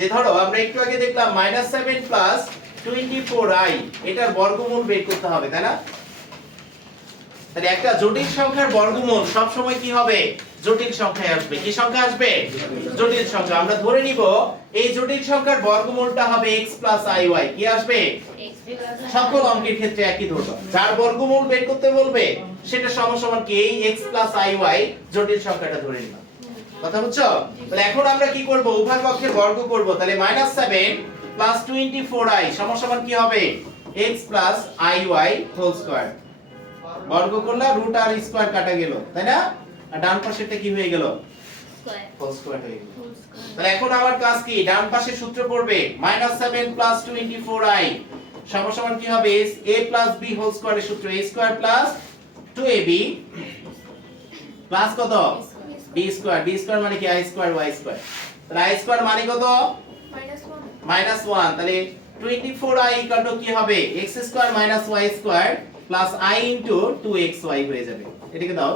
যে ধরো আমরা একটু আগে দেখলাম minus seven plus twenty four i এটার বর্গমূল বের করতে হবে তাই না? তাহলে একটা জটিল সংখ্যার বর্গমূল সব সময় কি হবে? জটিল সংখ্যায় আসবে। কি সংখ্যা আসবে? জটিল সংখ্যা। আমরা ধরে নিব এই জটিল সংখ্যার বর্গমূলটা হবে x iy কি আসবে? সকল অঙ্কের ক্ষেত্রে একই ধরবা। যার বর্গমূল বের করতে বলবে সেটা সমান কি? এই x iy জটিল সংখ্যাটা ধরে নিলাম। কথা বুঝছ? তাহলে এখন আমরা কি করব? উভয় পক্ষের বর্গ করব। তাহলে -7 24i সমান সমান কি হবে? x iy হোল স্কয়ার বর্গ করলে রুট আর স্কয়ার কাটা গেল তাই না? আর ডান পাশেরটা কি হয়ে গেল? হোল স্কয়ার হয়ে গেল। তাহলে এখন আমার কাজ কি? ডান পাশে সূত্র পড়বে -7 24i সমান সমান কি হবে? a b হোল স্কয়ারের সূত্র a স্কয়ার 2ab প্লাস কত? B স্কয়ার b স্কয়ার মানে কি? স্কয়ার y স্কয়ার তাহলে স্কয়ার মানে কত? মাইনাস 1 তাহলে 24i ইকুয়াল টু কি হবে? X square minus y square plus i into 2xy হয়ে যাবে। এটাকে দাও।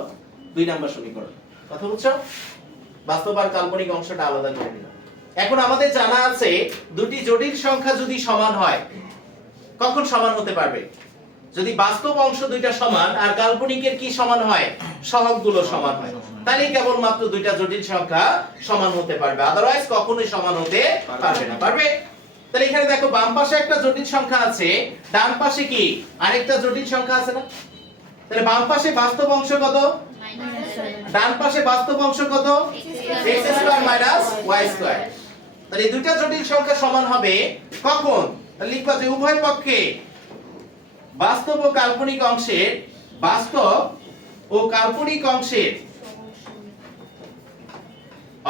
দুই নাম্বার সমীকরণ। কথা বুঝছ? বাস্তব আর কাল্পনিক অংশটা আলাদা করে নিলাম এখন আমাদের জানা আছে দুটি জটিল সংখ্যা যদি সমান হয় কখন সমান হতে পারবে? যদি বাস্তব অংশ দুইটা সমান আর কাল্পনিকের কি সমান হয়? সহগগুলো সমান হয়। তাহলে কেবলমাত্র দুইটা জটিল সংখ্যা সমান হতে পারবে। আদারওয়াইজ কখনোই সমান হতে পারবে না। পারবে? তাহলে এখানে দেখো, বাম পাশে একটা জটিল সংখ্যা আছে, ডান পাশে কি? আরেকটা জটিল সংখ্যা আছে না? তাহলে বাম পাশে বাস্তব অংশ কত? ডান পাশে বাস্তব অংশ কত? X square minus y square তাহলে দুইটা জটিল সংখ্যা সমান হবে কখন? লিখবা যে উভয় পক্ষে। বাস্তব ও কাল্পনিক অংশের, বাস্তব ও কাল্পনিক অংশের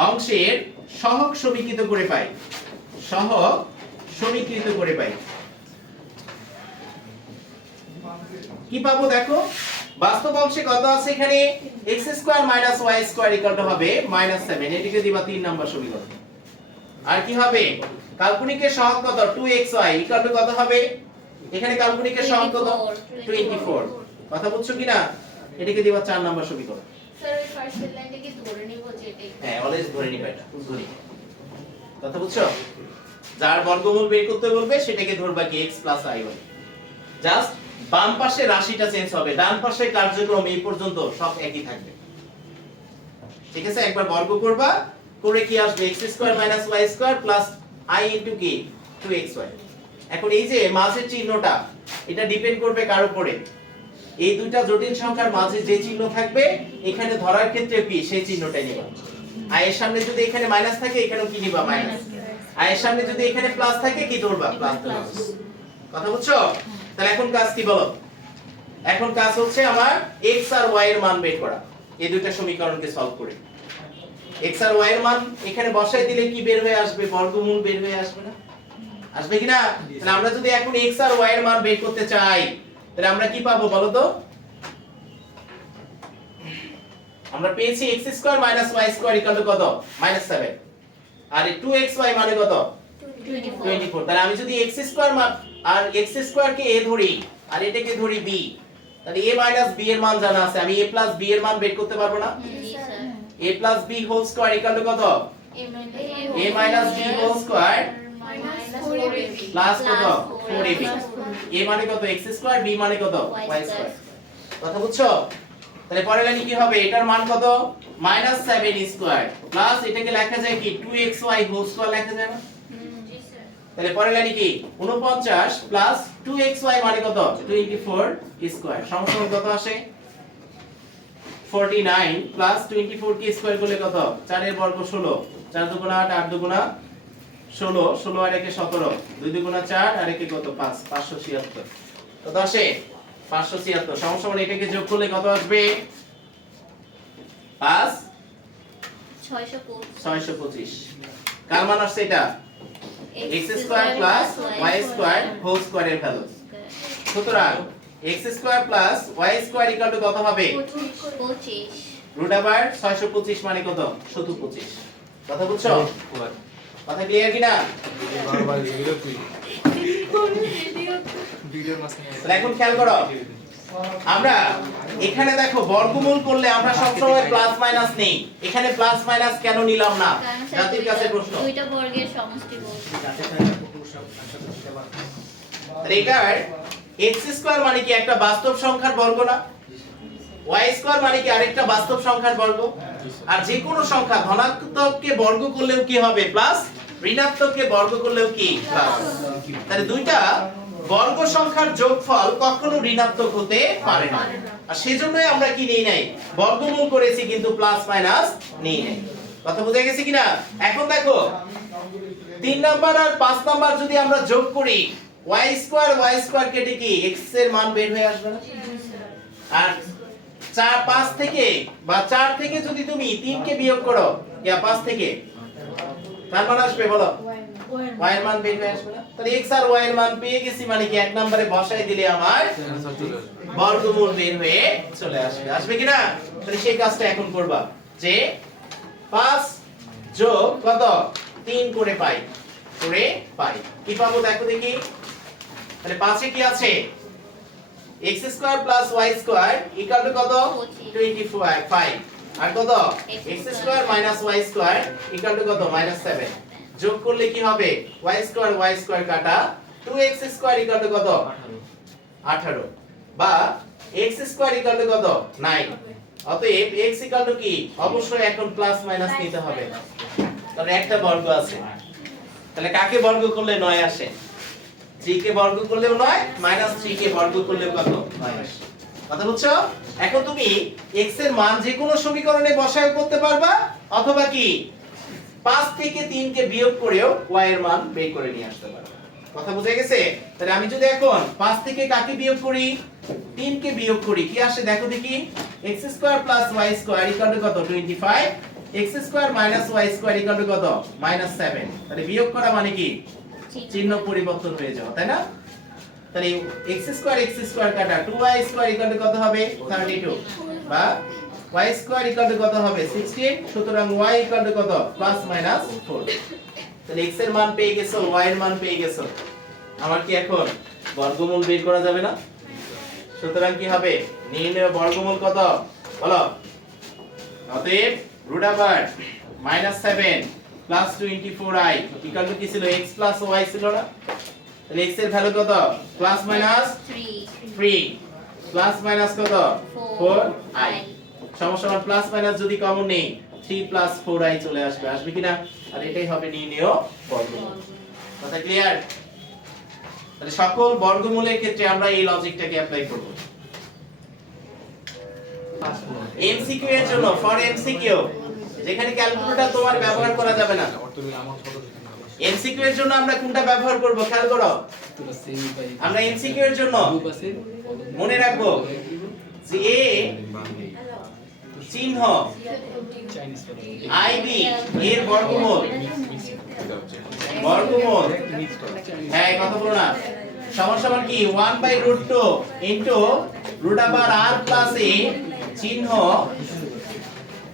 অংশের সহগ সমীকৃত করে পাই। সহগ সমীকৃত করে পাই। কি পাবো দেখো? বাস্তব অংশে কত আছে এখানে? x square minus y square equal to হবে মাইনাস 7 এটিকে দিবা 3 নাম্বার সমীকরণ। আর কি হবে? কাল্পনিকের সহগ কত? 2xy ইকুয়াল টু কত হবে? এখানে কাল্পনিকের সহগ কত? 24 কথা বুঝছ কিনা? এটিকে দিবা 4 নাম্বার সমীকরণ। স্যার ফার্স্ট লাইনটাকে ধরে নিব যে এটাই। হ্যাঁ অলওয়েজ ধরে নিবা এটা ধরি কথা বুঝছ যার বর্গমূল বের করতে বলবে সেটাকে ধরবা কি x iy জাস্ট বাম পাশে রাশিটা চেঞ্জ হবে ডান পাশে কার্যক্রম এই পর্যন্ত সব একই থাকবে। ঠিক আছে? একবার বর্গ করবা করে কি আসবে? x square minus y square plus i into কি 2xy এখন এই যে মাঝের চিহ্নটা এটা ডিপেন্ড করবে কার উপরে। এই দুইটা জটিল সংখ্যার মাঝে যে চিহ্ন থাকবে এখানে ধরার ক্ষেত্রে p সেই চিহ্নটাই নিবা। এর সামনে যদি এখানে মাইনাস থাকে এখানেও কি নিবা মাইনাস i এর সামনে যদি এখানে প্লাস থাকে কি ধরবা? প্লাস কথা বুঝছ? তাহলে এখন কাজ কি বলো? এখন কাজ হচ্ছে আমার x আর y এর মান বের করা। এই দুইটা সমীকরণকে সলভ করে। X আর y এর মান এখানে বসাই দিলে কি বের হয়ে আসবে? বর্গমূল বের হয়ে আসবে না? আসবে কি না তাহলে আমরা যদি এখন x আর y এর মান বের করতে চাই তাহলে আমরা কি পাবো বলো তো? আমরা পেয়েছি x square minus y square equal to কত? মাইনাস 7 আর 2xy মানে কত? 24 তাহলে আমি যদি x স্কয়ার আর x স্কয়ার কে a ধরি আর এটাকে ধরি b তাহলে a মাইনাস b এর মান জানা আছে। আমি a প্লাস b এর মান বের করতে পারব না? a plus b whole square equal to কত? A minus b whole square plus কত? 4ab a মানে কত? X স্কয়ার b মানে কত? Y স্কয়ার কথা বুঝছ? তাহলে পরের লাইনে কি হবে? এটার মান কত? মাইনাস 7 স্কয়ার প্লাস এটাকে লেখা যায় কি? 2xy হোল স্কয়ার লেখা যায় না? তাহলে পরের লাইনে কি? 49 প্লাস 2xy মানে কত? 24 স্কয়ার সমসমান কত আসে? 49 প্লাস 24 কে স্কয়ার করলে কত? 4 এর বর্গ 16 4 দুগুণা 8 8 দুগুণা 16 16 আর একে 17 2 দুগুণা 4 আর একে কত? 5 576 কত আসে 576 সমসমান এটাকে যোগ করলে কত আসবে? 5 625 কার মান আসছে এটা? X square plus y square whole স্কয়ারের value সুতরাং x square plus y square equal to কত হবে? রুট আবার 625 মানে কত? 725 কথা বুঝছ? কথা ক্লিয়ার কি না? ভিডিওর এখন খেয়াল করো আমরা এখানে দেখো বর্গমূল করলে আমরা সবসময় প্লাস মাইনাস নেই। এখানে প্লাস মাইনাস কেন নিলাম না? জাতির কাছে প্রশ্ন। দুইটা- বর্গের সমষ্টি x স্কয়ার মানে কি একটা বাস্তব সংখ্যার বর্গ না? y স্কয়ার মানে কি আরেকটা বাস্তব সংখ্যার বর্গ? আর যে কোনো সংখ্যা ধনাত্মককে বর্গ করলেও কি হবে? প্লাস ঋণাত্মককে বর্গ করলেও কি? তাহলে দুইটা বর্গ সংখ্যার যোগফল কখনো ঋণাত্মক হতে পারে না। আর সেজন্যই আমরা কি নেই নাই? বর্গমূল করেছি কিন্তু প্লাস মাইনাস নেই নাই। কথা বুঝে গেছে কিনা? এখন দেখো তিন নাম্বার আর পাঁচ নাম্বার যদি আমরা যোগ করি y স্কয়ার y স্কয়ার কেটে কি x এর মান বের হয়ে আসবে না? আর চার পাঁচ থেকে বা চার থেকে যদি তুমি তিন কে বিয়োগ করো ইয়া পাঁচ থেকে তার মান আসবে বলো। y এর মান বের আসবে না? তাহলে x আর y এর মান পেয়ে গেছি মানে কি এক নম্বরে বসাই দিলে আমার বর্গমূল বের হয়ে চলে আসবে। আসবে কি না? তাহলে সেই কাজটা এখন করবা। যে 5 যোগ কত? 3 করে পাই। করে পাই। কি পাবো দেখো দেখি। তাহলে 5 এ কি আছে? X square plus y square equal to কত? 25 আর কত? X square minus y square equal to কত? মাইনাস 7 যোগ করলে কি হবে? Y স্কয়ার y স্কয়ার কাটা 2x স্কয়ার ইকুয়াল টু কত? 18 বা x স্কয়ার ইকুয়াল টু কত? 9 অতএব x ইকুয়াল টু কি? অবশ্যই এখন প্লাস মাইনাস নিতে হবে। তাহলে একটা বর্গ আছে। তাহলে কাকে বর্গ করলে 9 আসে? 3 কে বর্গ করলেও 9 মাইনাস 3 কে বর্গ করলেও কত? 9 আসে। কথা বুঝছ? এখন তুমি x এর মান যে কোনো সমীকরণে বসায় করতে পারবা অথবা কি 5 থেকে 3 কে বিয়োগ করেও y এর মান বের করে নিয়ে আসতে পারবা। কথা বুঝে গেছে? তাহলে আমি যদি এখন 5 থেকে কাকে বিয়োগ করি? 3 কে বিয়োগ করি কি আসে? দেখো দেখি। X square plus y square equal to কত? 25 x square minus y square equal to কত? মাইনাস 7 তাহলে বিয়োগ করা মানে কি? চিহ্ন। পরিবর্তন হয়ে যাওয়া তাই না? তাহলে x স্কয়ার x স্কয়ার কাটা। 2y স্কয়ার ইকুয়াল টু কত হবে? 32 বা y স্কয়ার ইকুয়াল টু কত হবে? 16 সুতরাং y ইকুয়াল টু কত? প্লাস মাইনাস 4 তাহলে x এর মান পেয়ে গেছো, y এর মান পেয়ে গেছো। আমার কি এখন বর্গমূল বের করা যাবে না? সুতরাং কি হবে? নির্ণয় বর্গমূল কত? বলো। অতএব রুট আবার minus seven plus twenty four i equal to কি ছিল? এক্স প্লাস ওয়াই ছিল না? তাহলে এক্সের ভ্যালু কত? Plus minus 3 three plus minus কত? ফোর আই সমস্যা আমার প্লাস মাইনাস যদি কমন নেই থ্রি প্লাস ফোর আই চলে আসবে। আসবে কিনা? আর এটাই হবে নির্ণয় বর্গমূল। কথা ক্লিয়ার তাহলে সকল বর্গমূলের ক্ষেত্রে আমরা এই লজিকটাকে অ্যাপ্লাই করব। এমসিকিউ এর জন্য ফর এমসিকিউ যেখানে ক্যালকুলেটর তোমার ব্যবহার করা যাবে না। এমসিকিউ এর জন্য আমরা কোনটা ব্যবহার করব? খেয়াল করো। আমরা এমসিকিউ এর জন্য মনে রাখব যে এ চিহ্ন আইবি এর বর্গমূল। বর্গমূল। হ্যাঁ কথা বলো না। সমান সমান কি? 1 by root two into root আবার আর প্লাস এ চিহ্ন।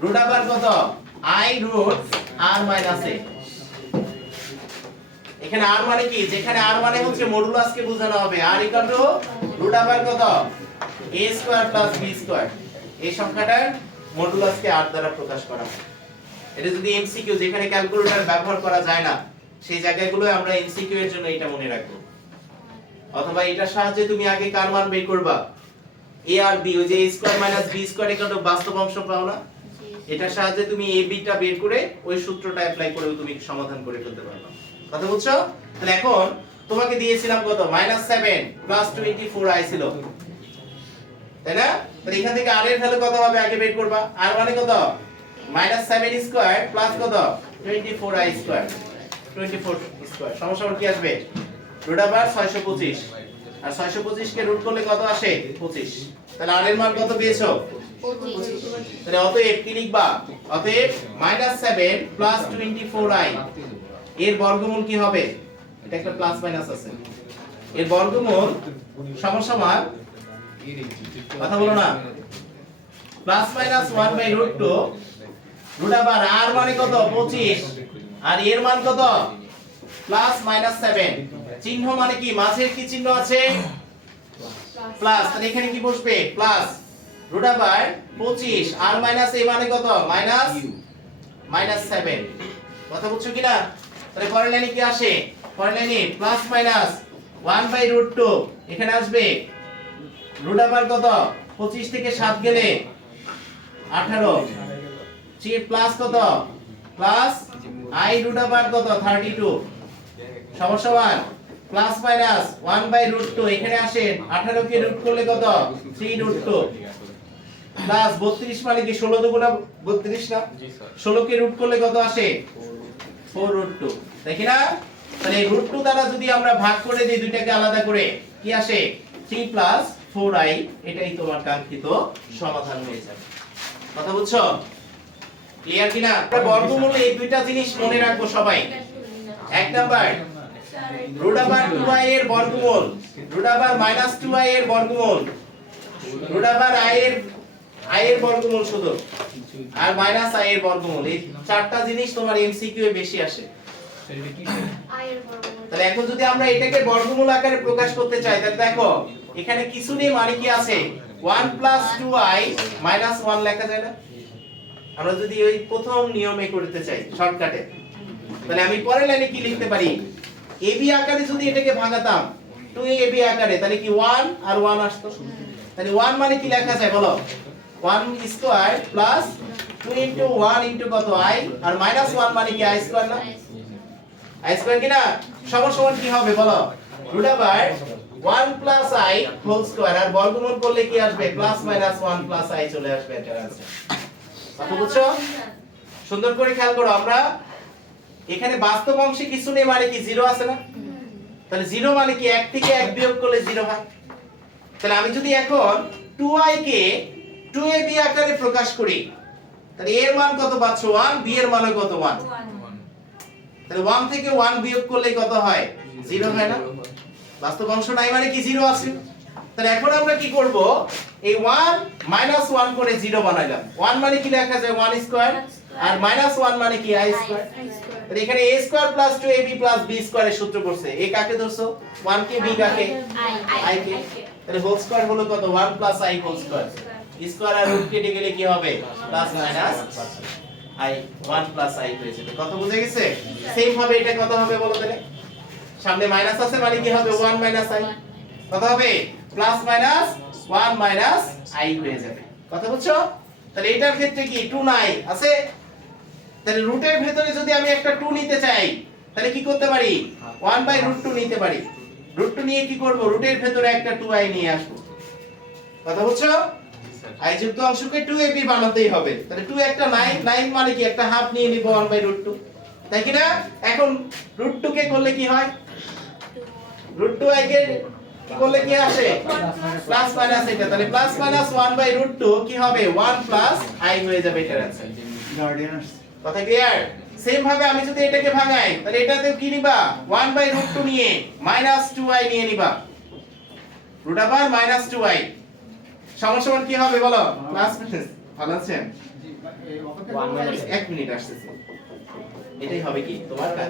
রুট আবার কত? I root r minus a. এখানে আর মানে কি? যেখানে আর মানে হচ্ছে মডুলাসকে বোঝানো হবে। আর ইকুয়াল টু রুট আবার কত? A square plus b square এই সংখ্যাটার মডুলাসকে আর দ্বারা প্রকাশ করা হয়। এটা যদি এমসিকিউ যেখানে ক্যালকুলেটর ব্যবহার করা যায় না সেই জায়গাগুলো আমরা এমসিকিউ এর জন্য এটা মনে রাখব। অথবা এটার সাহায্যে তুমি আগে কার মান বের করবা? A আর b ওই যে a square minus b square equal to বাস্তব অংশ পাও না। এটার সাহায্যে তুমি a b টা বের করে ওই সূত্রটা অ্যাপ্লাই করেও তুমি সমাধান করে ফেলতে পারবা। কথা বুঝছ? তাহলে এখন তোমাকে দিয়েছিলাম কত? Minus seven plus twenty four i ছিল। তাই না? তাহলে এখান থেকে আর এর ভ্যালু কত হবে? আগে বের করবা। আর মানে কত? মাইনাস সেভেন স্কোয়ার প্লাস কত? Twenty four i square twenty four square কি আসবে? রুট আবার ছয়শো পঁচিশ। আর ছয়শো পঁচিশ কে রুট করলে কত আসে? পঁচিশ। তাহলে আর এর মান কত পেয়েছ? 25 তাহলে অতএব কি লিখবা? অতএব minus seven plus twenty four i এর বর্গমূল কি হবে? এটা একটা প্লাস মাইনাস আছে। এর বর্গমূল সমসমান কথা বলো না। Plus minus one by root two root আবার আর মানে কত? পঁচিশ। আর এর মান কত? প্লাস মাইনাস সেভেন চিহ্ন মানে কি? মাঝের কি চিহ্ন আছে? প্লাস তাহলে এখানে কি বসবে? প্লাস রুট ওভার 25 আর মাইনাস এ মানে কত? মাইনাস মাইনাস 7 কথা বুঝছ কিনা? তাহলে পরের লাইনে কি আসে? পরের লাইনে প্লাস মাইনাস 1 বাই রুট 2 এখানে আসবে। রুট ওভার কত? 25 থেকে 7 গেলে 18 সি প্লাস কত? প্লাস আই রুট ওভার কত? 32 সমস্যা 1 প্লাস মাইনাস 1 বাই রুট 2 এখানে আসে 18 কে রুট করলে কত? 3 রুট 2 প্লাস 32 মানে কি 16 দুগুণা 32 না? 16 কে রুট করলে কত আসে? 4 রুট 2 দেখি না? তাহলে রুট 2 দ্বারা যদি আমরা ভাগ করে দিই দুইটাকে আলাদা করে, কি আসে? 3 প্লাস 4i এটাই তোমার কাঙ্ক্ষিত সমাধান হয়ে যাবে। কথা বুঝছ? ক্লিয়ার আমরা বর্গমূলে এই দুইটা জিনিস মনে রাখব সবাই। এক নাম্বার রুট ওভার 2i এর বর্গমূল রুট ওভার মাইনাস 2i এর বর্গমূল রুট ওভার i এর i এর বর্গমূল শুধু। আর মাইনাস i এর বর্গমূল। এই চারটা জিনিস তোমার এমসিকিউ এ বেশি আসে। তাহলে এখন যদি আমরা এটাকে বর্গমূল আকারে প্রকাশ করতে চাই তাহলে দেখো এখানে কিছু নেই মানে কি আছে? 1 প্লাস 2i মাইনাস 1 লেখা যায় না? আমরা যদি ওই প্রথম নিয়মে করতে চাই শর্টকাটে তাহলে আমি পরের লাইনে কি লিখতে পারি? এবি আকারে যদি এটাকে ভাঙাতাম 2 এবি আকারে তাহলে কি 1 আর 1 আসতো? তাহলে 1 মানে কি লেখা যায় বলো? One square plus two into one into কত? আই আর মাইনাস ওয়ান মানে কি? আই স্কোয়ার না? আই স্কোয়ার কি না? সমসমান কি হবে বলো? রুট আবার one plus i whole square আর বর্গমূল করলে কি আসবে? Plus minus one plus i চলে আসবে। এটার আছে বুঝছ? সুন্দর করে খেয়াল করো আমরা। এখানে বাস্তব অংশে কিছু নেই মানে কি? জিরো আছে না? তাহলে জিরো মানে কি? এক থেকে এক বিয়োগ করলে জিরো হয়। তাহলে আমি যদি এখন টু আই কে 2ab আকারে প্রকাশ করি। তাহলে এর মান কত পাচ্ছ? 1 b এর মান কত? 1 তাহলে 1 থেকে 1 বিয়োগ করলে কত হয়? 0 হয় না? বাস্তব অংশ নাই মানে কি 0 আছে? তাহলে এখন আমরা কি করব? এই 1 মাইনাস 1 করে 0 বানাইলাম। 1 মানে কি লেখা যায়? 1 স্কয়ার। আর মাইনাস 1 মানে কি? i square. তাহলে এখানে a square plus 2ab plus b স্কয়ারের সূত্র করছে a কাকে ধরছো? 1 কে b কাকে? i কে। তাহলে হোল স্কয়ার হলো কত? 1 plus i whole square. Square R root কেটে গেলে কি হবে? Plus minus i 1 plus i হয়ে যাবে। কথা বুঝে গেছে? সেম ভাবে এটা কত হবে বলো তাহলে? সামনে মাইনাস আছে মানে কি হবে? 1 মাইনাস i কত হবে? প্লাস মাইনাস 1 মাইনাস i হয়ে যাবে। কথা বুঝছ? তাহলে এটার ক্ষেত্রে কি? 2 নাই। আছে? তাহলে রুটের ভেতরে যদি আমি একটা 2 নিতে চাই, তাহলে কি করতে পারি? 1 বাই রুট 2 নিতে পারি। রুট 2 নিয়ে কি করব? রুটের ভেতরে একটা 2i নিয়ে আসব। কথা বুঝছ? i যুক্ত অংশকে 2ab বানাতেই হবে তাহলে 2 একটা 9 9 মানে কি একটা হাফ নিয়ে নিব 1 বাই রুট 2 তাই কি না এখন রুট 2 কে করলে কি হয় রুট 2 i কে কি করলে কি আসে প্লাস মাইনাস এটা তাহলে প্লাস মাইনাস 1 বাই রুট 2 কি হবে 1 প্লাস i হয়ে যাবে এটার आंसर কথা ক্লিয়ার সেম ভাবে আমি যদি এটাকে ভাঙাই তাহলে এটাতে কি নিবা 1 বাই রুট 2 নিয়ে মাইনাস 2i নিয়ে নিবা রুট আবার মাইনাস 2i সমান সমান কি হবে বলো? প্লাস মাইনাস ভালো আছেন? এক মিনিট আসতেছে। এটাই হবে কি? তোমার কাজ।